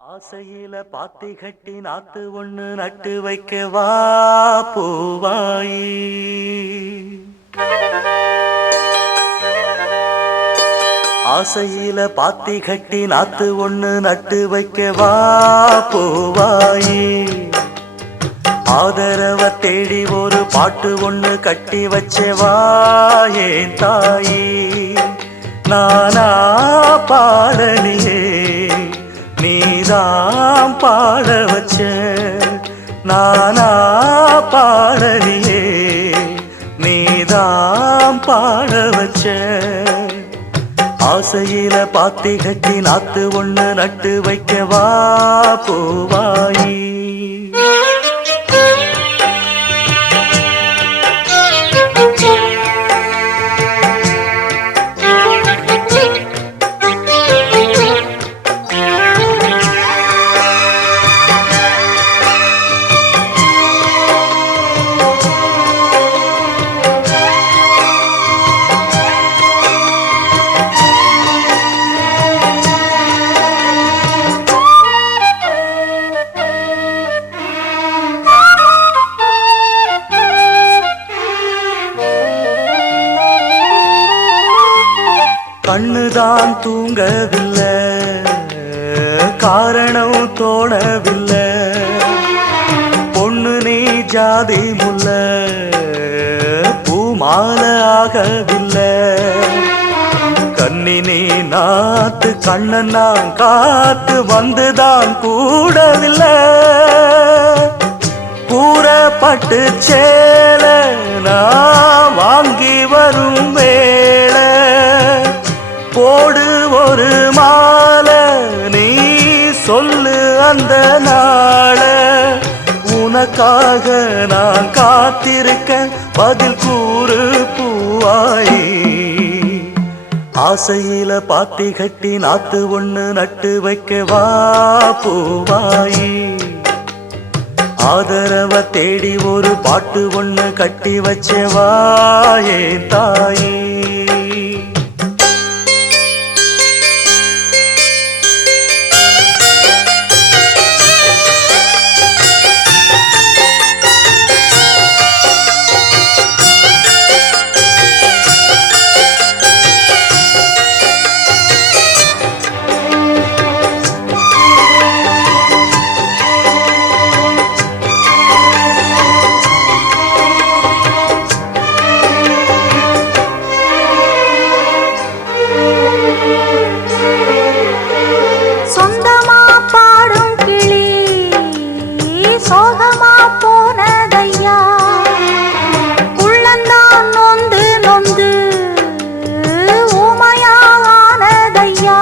ஆசையில பாத்தி கட்டி நாத்து ஒண்ணு நட்டு வைக்கவா பூவாயி. ஆசையில பாத்தி கட்டி நாத்து ஒண்ணு நட்டு வைக்கவா பூவாயி. ஆதரவ தேடி ஒரு பாட்டு ஒண்ணு கட்டி வச்சவா ஏன் தாயி. நானா பாடலியே நீதான் பாட வச்ச. நானா பாடலியே நீதான் பாட வச்ச. ஆசையில பாத்தி கட்டி நாத்து ஒண்ணு நட்டு வைக்கவா பூவாயி. கண்ணுதான் தூங்கவில்லை, காரணம் தோணவில்லை. பொண்ணு நீ ஜாதி முல்ல, பூமால ஆகவில்லை. கண்ணி நீ நாத்து கண்ணன் நான் காத்து வந்துதான் கூடவில்லை. கூறப்பட்டு சேல நான் வாங்கி வரும் வேளை. போடு ஒரு மாலை நீ சொல்லு அந்த நாள. உனக்காக நான் காத்திருக்க பதில் கூறு பூவாயி. ஆசையில பாத்தி கட்டி நாத்து ஒண்ணு நட்டு வைக்கவா பூவாயி. ஆதரவ தேடி ஒரு பாட்டு ஒண்ணு கட்டி வச்சவா ஏன் தாயி. சோகமா போனதையா உள்ளந்தான் நொந்து நொந்து ஊமையானதையா.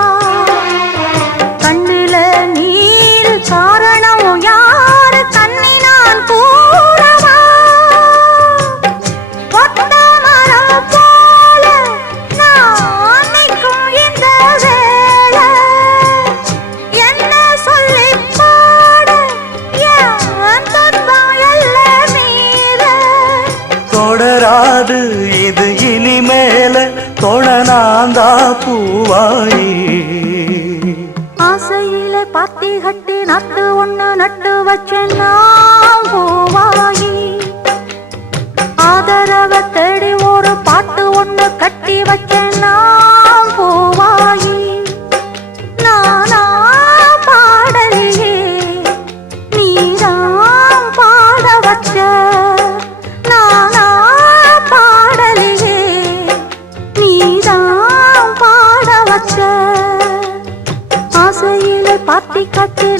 கண்ணுல நீர் காரணம் யாரு கண்ணி நான் கூறவா. ஒத்த மரம் போல நான் நிற்கும் இந்த வேளை. என்ன சொல்லி தொடராது இது இனிமேல தொடனாந்தா பூவாயி. ஆசையில பாத்தி கட்டி நட்டு ஒண்ணு நட்டு வச்சேன்னா பூவாயி. ஆதரவ தேடி ஒரு பாட்டு ஒண்ணு கட்டி வச்சேன்னா பூவாயி. நானா பாடலியே நீதான் பாட வச்ச. ஆசையில பாத்தி கட்டி